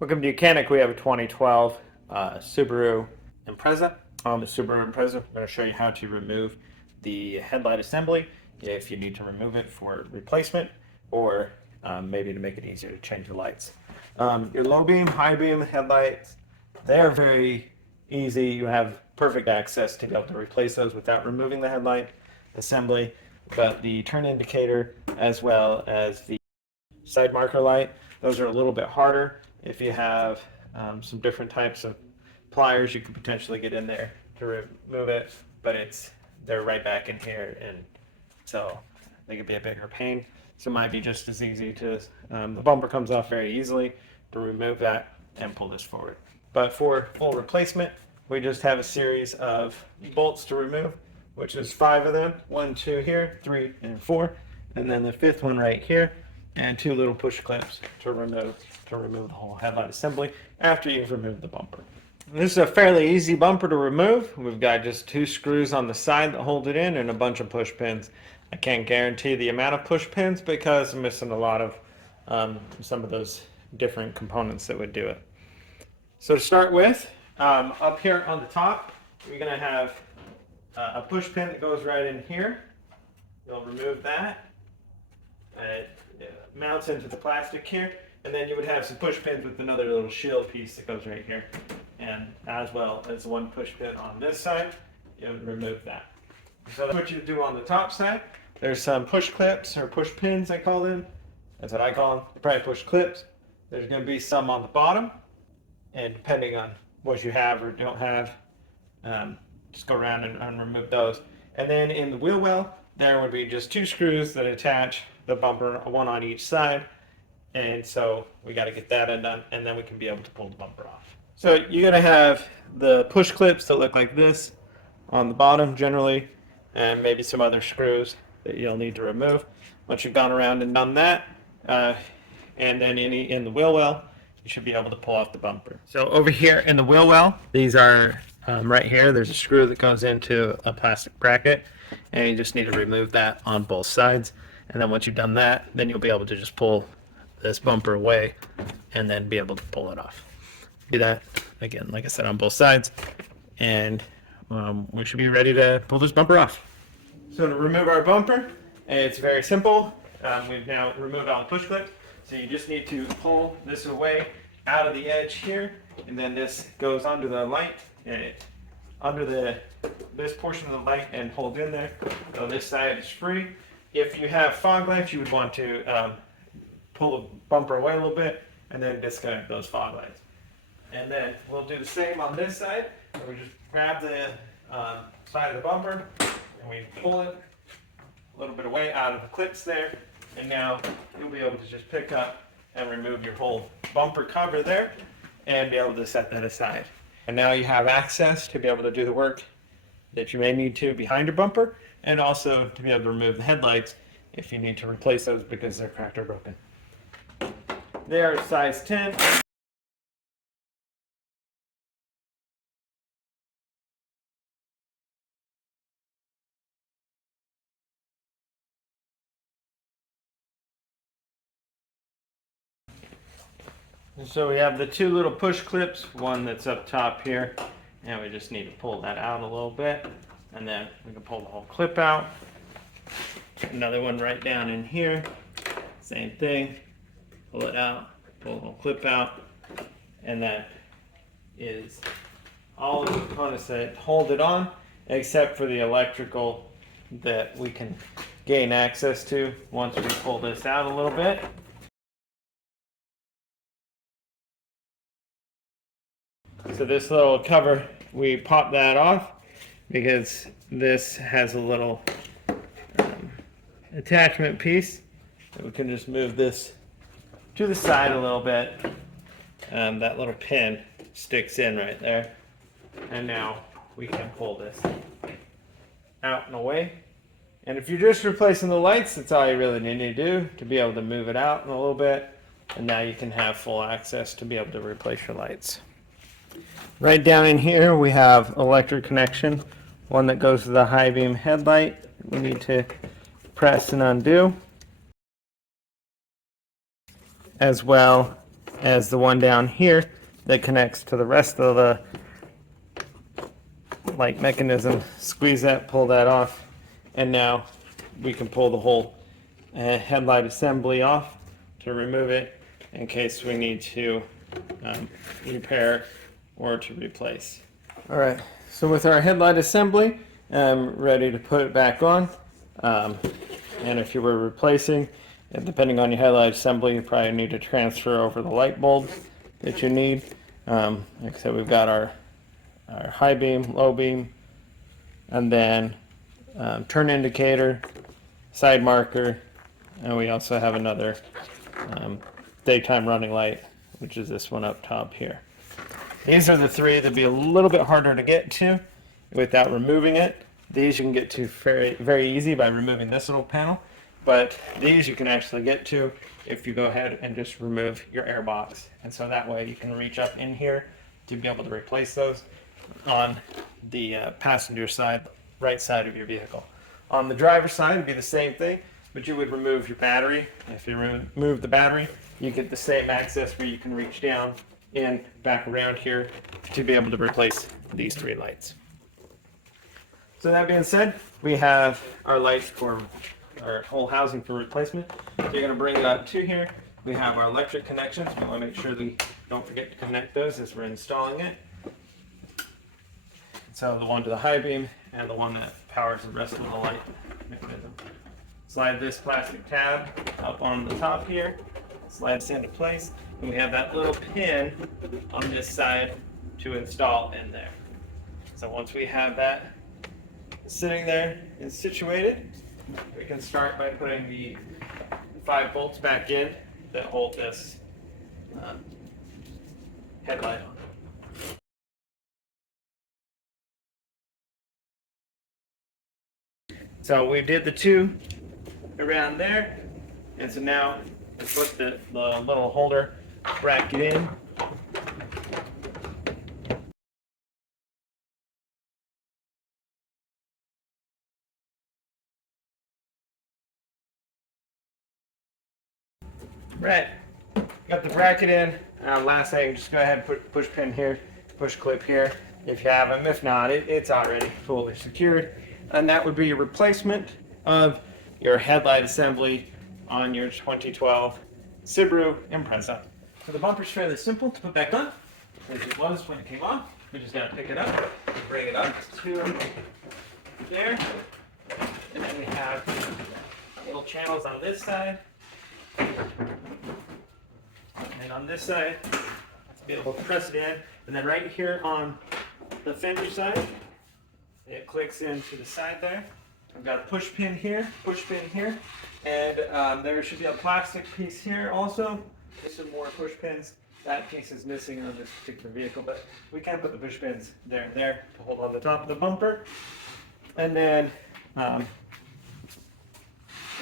Welcome to YOUCANIC. We have a 2012 Subaru Impreza. On the Subaru Impreza, I'm going to show you how to remove the headlight assembly if you need to remove it for replacement or maybe to make it easier to change the lights. Your low beam, high beam headlights, they're very easy. You have perfect access to be able to replace those without removing the headlight assembly. But the turn indicator as well as the side marker light, those are a little bit harder. If you have some different types of pliers, you can potentially get in there to remove it, but they're right back in here, and so they could be a bigger pain. So it might be just as easy to, the bumper comes off very easily, to remove that and pull this forward. But for full replacement, we just have a series of bolts to remove, which is 5 of them, 1, 2 here, 3, and 4, and then the 5th one right here, and 2 little push clips to remove the whole headlight assembly after you've removed the bumper. This is a fairly easy bumper to remove. We've got just 2 screws on the side that hold it in and a bunch of push pins. I can't guarantee the amount of push pins because I'm missing a lot of some of those different components that would do it. So to start with, up here on the top, you're going to have a push pin that goes right in here. You'll remove that. It mounts into the plastic here, and then you would have some push pins with another little shield piece that goes right here, and as well as one push pin on this side. You would remove that. So that's what you do on the top side. There's some push clips, or push pins I call them. That's what I call them. They're probably push clips. There's going to be some on the bottom, and depending on what you have or don't have, just go around and remove those. And then in the wheel well, there would be just 2 screws that attach the bumper, one on each side. And so we got to get that undone, and then we can be able to pull the bumper off. So you're going to have the push clips that look like this on the bottom generally, and maybe some other screws that you'll need to remove. Once you've gone around and done that, and then in the wheel well, you should be able to pull off the bumper. So over here in the wheel well, these are right here. There's a screw that goes into a plastic bracket, and you just need to remove that on both sides. And then once you've done that, then you'll be able to just pull this bumper away and then be able to pull it off. Do that again, like I said, on both sides, and we should be ready to pull this bumper off. So to remove our bumper, it's very simple. We've now removed all the push clips, so you just need to pull this away out of the edge here, and then this goes under the light, and under this portion of the light, and hold in there. So this side is free. If you have fog lights, you would want to pull the bumper away a little bit and then disconnect those fog lights. And then we'll do the same on this side. We just grab the side of the bumper and we pull it a little bit away out of the clips there. And now you'll be able to just pick up and remove your whole bumper cover there and be able to set that aside. And now you have access to be able to do the work that you may need to behind your bumper, and also to be able to remove the headlights if you need to replace those because they're cracked or broken. They are size 10. And so we have the 2 little push clips, one that's up top here, and we just need to pull that out a little bit, and then we can pull the whole clip out. Another one right down in here, same thing, pull it out, pull the whole clip out, and that is all of the components that hold it on, except for the electrical that we can gain access to once we pull this out a little bit. So this little cover, we pop that off because this has a little attachment piece that we can just move this to the side a little bit. That little pin sticks in right there, and now we can pull this out and away. And if you're just replacing the lights, that's all you really need to do to be able to move it out in a little bit, and now you can have full access to be able to replace your lights. Right down in here we have electric connection, one that goes to the high beam headlight. We need to press and undo, as well as the one down here that connects to the rest of the light mechanism. Squeeze that, pull that off, and now we can pull the whole headlight assembly off to remove it in case we need to repair or to replace. All right, so with our headlight assembly, I'm ready to put it back on. And if you were replacing, and depending on your headlight assembly, you probably need to transfer over the light bulbs that you need. Like I said, we've got our high beam, low beam, and then turn indicator, side marker, and we also have another daytime running light, which is this one up top here. These are the three that'd be a little bit harder to get to without removing it. These you can get to very, very easy by removing this little panel, but these you can actually get to if you go ahead and just remove your air box. And so that way you can reach up in here to be able to replace those on the passenger side, right side of your vehicle. On the driver's side, it'd be the same thing, but you would remove your battery. If you remove the battery, you get the same access where you can reach down and back around here to be able to replace these three lights. So that being said, we have our lights for our whole housing for replacement. So you're going to bring it up to here. We have our electric connections. We want to make sure that we don't forget to connect those as we're installing it. So the one to the high beam and the one that powers the rest of the light mechanism. Slide this plastic tab up on the top here, slides into place, and we have that little pin on this side to install in there. So once we have that sitting there and situated, we can start by putting the 5 bolts back in that hold this headlight on. So we did the 2 around there, and so now let's put the little holder bracket in. Right, got the bracket in. Last thing, just go ahead and put push pin here, push clip here if you have them. If not, it's already fully secured. And that would be your replacement of your headlight assembly on your 2012 Subaru Impreza. So the bumper's fairly simple to put back on, as it was when it came on. We just gotta pick it up, bring it up to there, and then we have little channels on this side, and on this side, to be able to press it in, and then right here on the fender side, it clicks into the side there. I've got a push pin here, and there should be a plastic piece here also. There's some more push pins. That piece is missing on this particular vehicle, but we can put the push pins there and there to hold on the top of the bumper. And then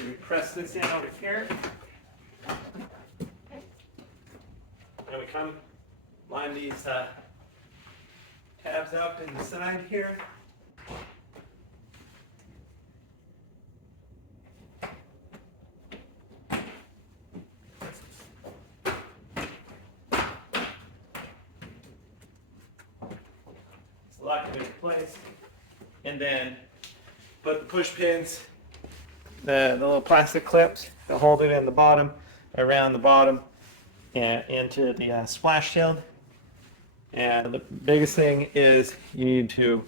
we press this in over here. And we come line these tabs up in the side here. Lock it into place, and then put the push pins, the little plastic clips that hold it in the bottom, around the bottom, and into the splash shield. And the biggest thing is you need to,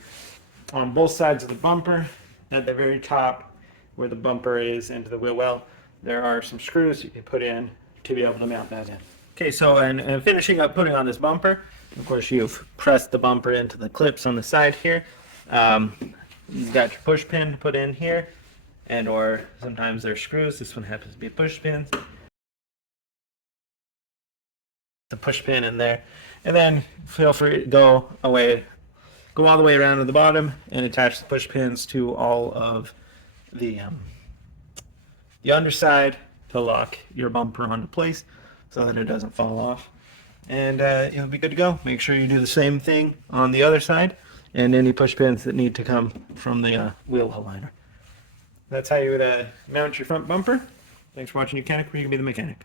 on both sides of the bumper, at the very top where the bumper is into the wheel well, there are some screws you can put in to be able to mount that in. Okay, so and finishing up putting on this bumper, of course you've pressed the bumper into the clips on the side here. You've got your push pin to put in here, and or sometimes they're screws. This one happens to be a push pin. The push pin in there, and then feel free to go all the way around to the bottom and attach the push pins to all of the underside to lock your bumper onto place so that it doesn't fall off. And you'll be good to go. Make sure you do the same thing on the other side and any push pins that need to come from the wheel aligner. That's how you would mount your front bumper. Thanks for watching YOUCANIC, where you can be the mechanic.